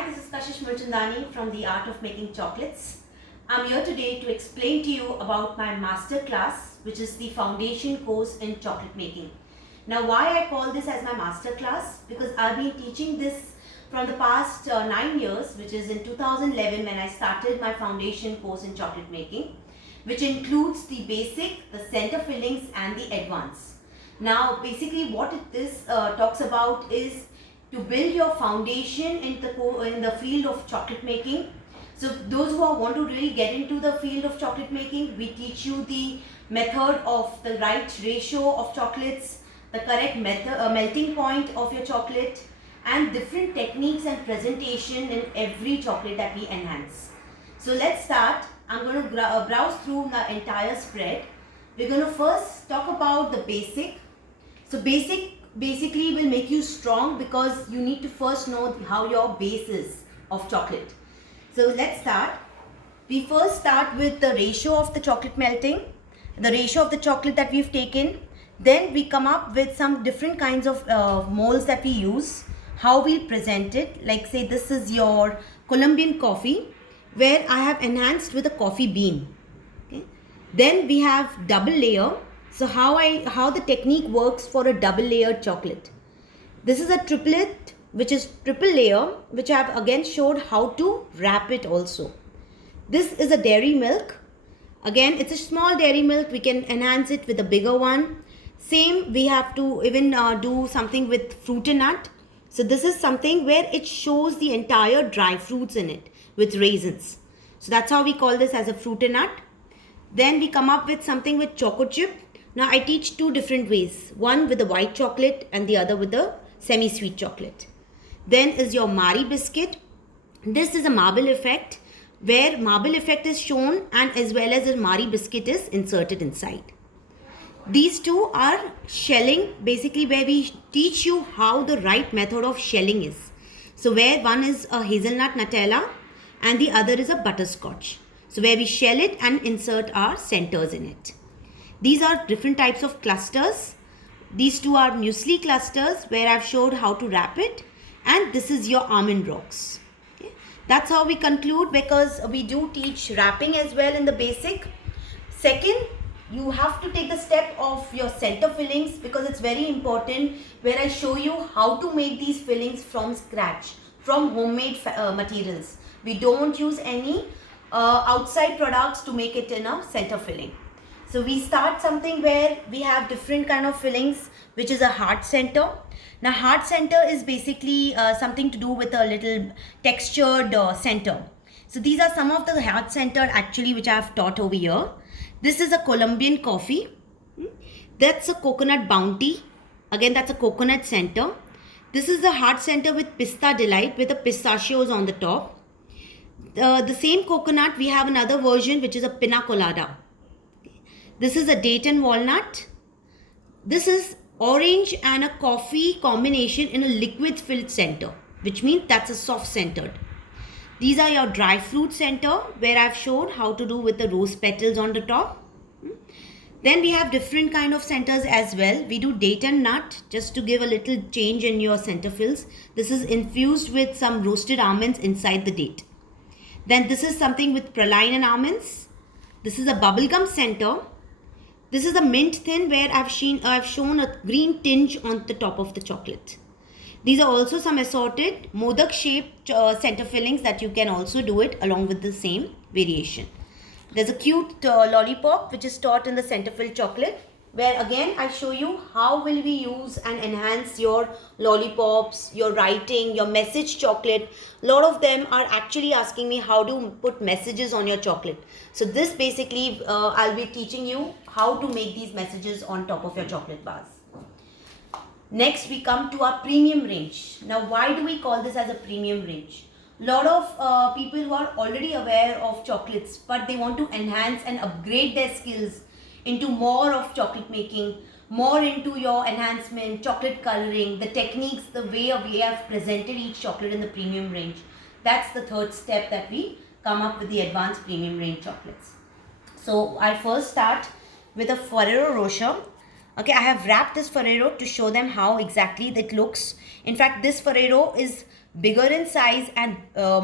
Hi, this is Kashish Mulchandani from The Art of Making Chocolates. I'm here today to explain to you about my master class, which is the foundation course in chocolate making. Now, why I call this as my master class? Because I've been teaching this from the past 9 years, which is in 2011 when I started my foundation course in chocolate making, which includes the basic, the center fillings and the advanced. Now, basically what this talks about is to build your foundation in the field of chocolate making. So those who want to really get into the field of chocolate making, we teach you the method of the right ratio of chocolates, the correct melting point of your chocolate, and different techniques and presentation in every chocolate that we enhance. So let's start. I'm going to browse through the entire spread. We're going to first talk about the basic. So basic basically will make you strong because you need to first know how your base is of chocolate. So let's start. We first start with the ratio of the chocolate melting, the ratio of the chocolate that we've taken. Then we come up with some different kinds of molds that we use, how we'll present it. Like say this is your Colombian coffee where I have enhanced with a coffee bean. Okay. Then we have double layer. So how the technique works for a double layered chocolate. This is a triplet, which is triple layer, which I have again showed how to wrap it also. This is a dairy milk. Again, it's a small dairy milk. We can enhance it with a bigger one. Same, we have to even do something with fruit and nut. So this is something where it shows the entire dry fruits in it with raisins. So that's how we call this as a fruit and nut. Then we come up with something with choco chip. Now I teach two different ways. One with the white chocolate and the other with the semi-sweet chocolate. Then is your Marie biscuit. This is a marble effect where marble effect is shown and as well as a Marie biscuit is inserted inside. These two are shelling, basically where we teach you how the right method of shelling is. So where one is a hazelnut Nutella and the other is a butterscotch. So where we shell it and insert our centers in it. These are different types of clusters. These two are muesli clusters where I've showed how to wrap it. And this is your almond rocks. Okay. That's how we conclude because we do teach wrapping as well in the basic. Second, you have to take the step of your center fillings because it's very important where I show you how to make these fillings from scratch, from homemade materials. We don't use any outside products to make it in a center filling. So we start something where we have different kind of fillings, which is a heart center. Now heart center is basically something to do with a little textured center. So these are some of the heart center actually which I have taught over here. This is a Colombian coffee. That's a coconut bounty. Again, that's a coconut center. This is the heart center with pista delight with the pistachios on the top. The same coconut, we have another version which is a pina colada. This is a date and walnut. This is orange and a coffee combination in a liquid filled center, which means that's a soft centered. These are your dry fruit center where I've showed how to do with the rose petals on the top. Then we have different kind of centers as well. We do date and nut just to give a little change in your center fills. This is infused with some roasted almonds inside the date. Then this is something with praline and almonds. This is a bubblegum center. This is a mint thin where I've shown a green tinge on the top of the chocolate. These are also some assorted modak shaped center fillings that you can also do it along with the same variation. There's a cute lollipop which is taught in the center filled chocolate where again I show you how will we use and enhance your lollipops, your writing, your message chocolate. A lot of them are actually asking me how to put messages on your chocolate. So this basically I'll be teaching you how to make these messages on top of your chocolate bars. Next we come to our premium range. Now why do we call this as a premium range? A lot of people who are already aware of chocolates but they want to enhance and upgrade their skills into more of chocolate making, more into your enhancement, chocolate coloring, the techniques, the way we have presented each chocolate in the premium range. That's the third step that we come up with the advanced premium range chocolates. So I first start with a Ferrero Rocher. Okay, I have wrapped this Ferrero to show them how exactly that looks. In fact, this Ferrero is bigger in size and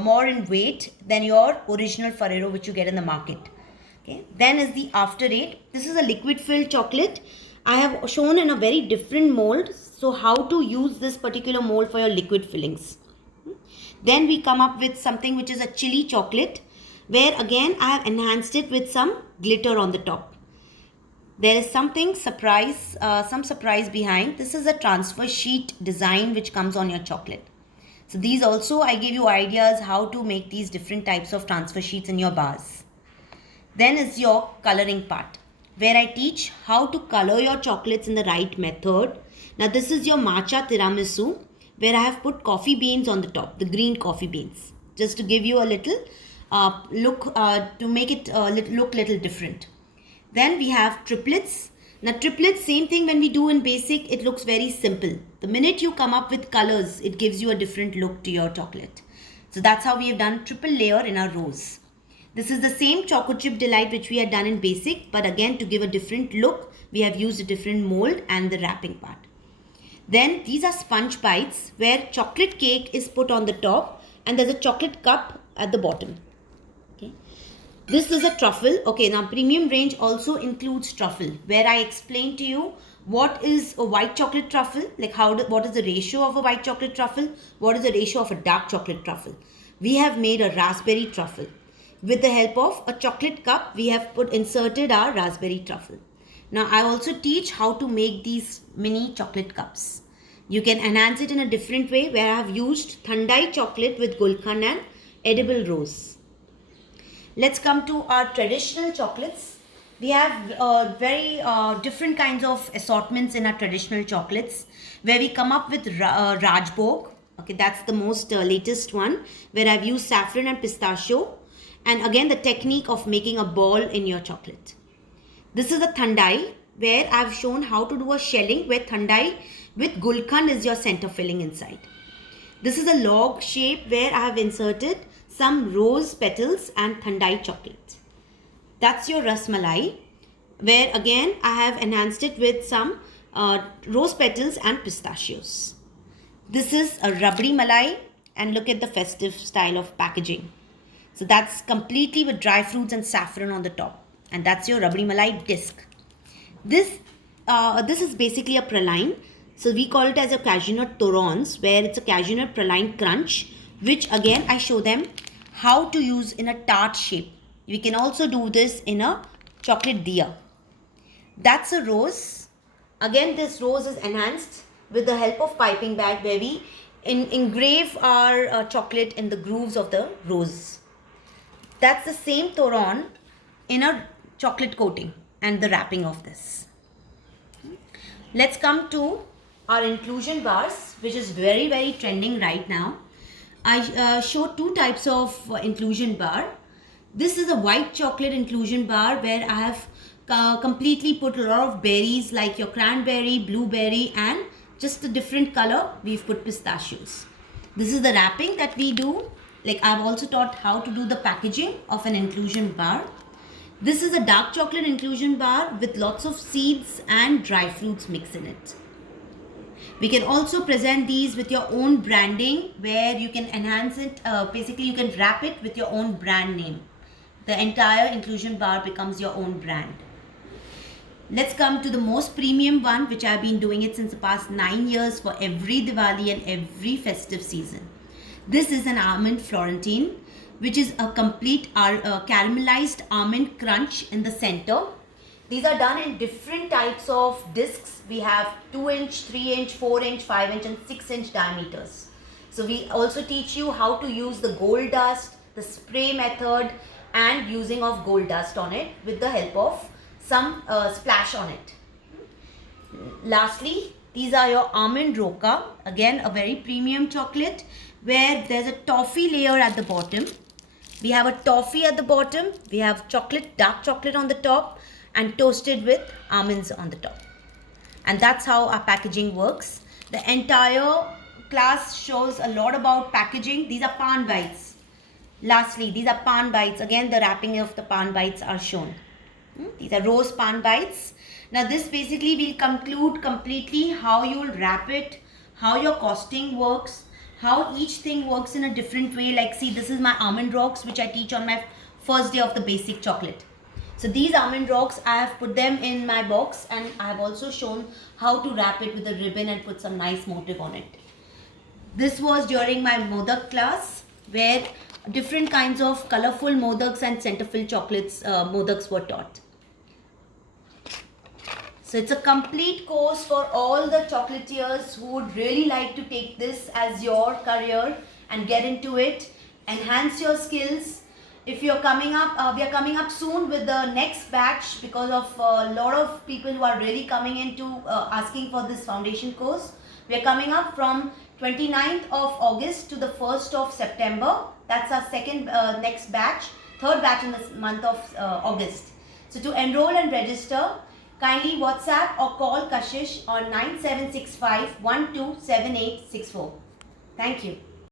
more in weight than your original Ferrero which you get in the market. Okay. Then is the After Eight. This is a liquid filled chocolate. I have shown in a very different mold. So how to use this particular mold for your liquid fillings. Then we come up with something which is a chili chocolate, where again I have enhanced it with some glitter on the top. There is something surprise, some surprise behind. This is a transfer sheet design which comes on your chocolate. So these also I give you ideas how to make these different types of transfer sheets in your bars. Then is your coloring part, where I teach how to color your chocolates in the right method. Now this is your matcha tiramisu, where I have put coffee beans on the top, the green coffee beans, just to give you a little look, to make it look little different. Then we have triplets. Now triplets, same thing when we do in basic, it looks very simple. The minute you come up with colors, it gives you a different look to your chocolate. So that's how we have done triple layer in our rose. This is the same Choco Chip Delight which we had done in basic, but again to give a different look, we have used a different mold and the wrapping part. Then these are sponge bites, where chocolate cake is put on the top and there's a chocolate cup at the bottom. Okay. This is a truffle. Okay, now premium range also includes truffle, where I explain to you what is a white chocolate truffle, like what is the ratio of a white chocolate truffle, what is the ratio of a dark chocolate truffle. We have made a raspberry truffle. With the help of a chocolate cup, we have inserted our raspberry truffle. Now I also teach how to make these mini chocolate cups. You can enhance it in a different way, where I have used Thandai chocolate with Gulkand and edible rose. Let's come to our traditional chocolates. We have very different kinds of assortments in our traditional chocolates, where we come up with Rajbhog. Okay, that's the most latest one, where I've used saffron and pistachio. And again, the technique of making a ball in your chocolate. This is a Thandai, where I've shown how to do a shelling, where Thandai with Gulkand is your center filling inside. This is a log shape, where I have inserted some rose petals and Thandai chocolate. That's your Rasmalai, where again I have enhanced it with some rose petals and pistachios. This is a Rabdi Malai, and look at the festive style of packaging. So that's completely with dry fruits and saffron on the top. And that's your Rabdi Malai disc. This is basically a praline. So we call it as a cashew nut torrons, where it's a cashew nut praline crunch, which again I show them how to use in a tart shape. We can also do this in a chocolate diya. That's a rose. Again, this rose is enhanced with the help of piping bag, where we engrave our chocolate in the grooves of the rose. That's the same torron in a chocolate coating and the wrapping of this. Let's come to our inclusion bars, which is very, very trending right now. I show two types of inclusion bar. This is a white chocolate inclusion bar, where I have completely put a lot of berries like your cranberry, blueberry, and just a different color, we've put pistachios. This is the wrapping that we do. Like I've also taught how to do the packaging of an inclusion bar. This is a dark chocolate inclusion bar with lots of seeds and dry fruits mixed in it. We can also present these with your own branding, where you can enhance it. Basically, you can wrap it with your own brand name. The entire inclusion bar becomes your own brand. Let's come to the most premium one, which I've been doing it since the past 9 years for every Diwali and every festive season. This is an almond Florentine, which is a complete caramelized almond crunch in the center. These are done in different types of discs. We have 2-inch, 3-inch, 4-inch, 5-inch and 6-inch diameters. So we also teach you how to use the gold dust, the spray method, and using of gold dust on it with the help of some splash on it. Lastly, these are your almond roca. Again, a very premium chocolate, where there's a toffee layer at the bottom. We have a toffee at the bottom. We have chocolate, dark chocolate on the top, and toasted with almonds on the top. And that's how our packaging works. The entire class shows a lot about packaging. These are pan bites. Lastly, these are pan bites. Again, the wrapping of the pan bites are shown. These are rose pan bites. Now this basically will conclude completely how you will wrap it, how your costing works, how each thing works in a different way. Like, see, this is my almond rocks, which I teach on my first day of the basic chocolate. So these almond rocks, I have put them in my box, and I have also shown how to wrap it with a ribbon and put some nice motif on it. This was during my modak class, where different kinds of colorful modaks and center-filled chocolates modaks were taught. So it's a complete course for all the chocolatiers who would really like to take this as your career and get into it, enhance your skills. If you're coming up, we are coming up soon with the next batch, because of a lot of people who are really coming into asking for this foundation course. We are coming up from 29th of August to the 1st of September. That's our second next batch, third batch in this month of August. So to enroll and register, kindly WhatsApp or call Kashish on 9765 127864. Thank you.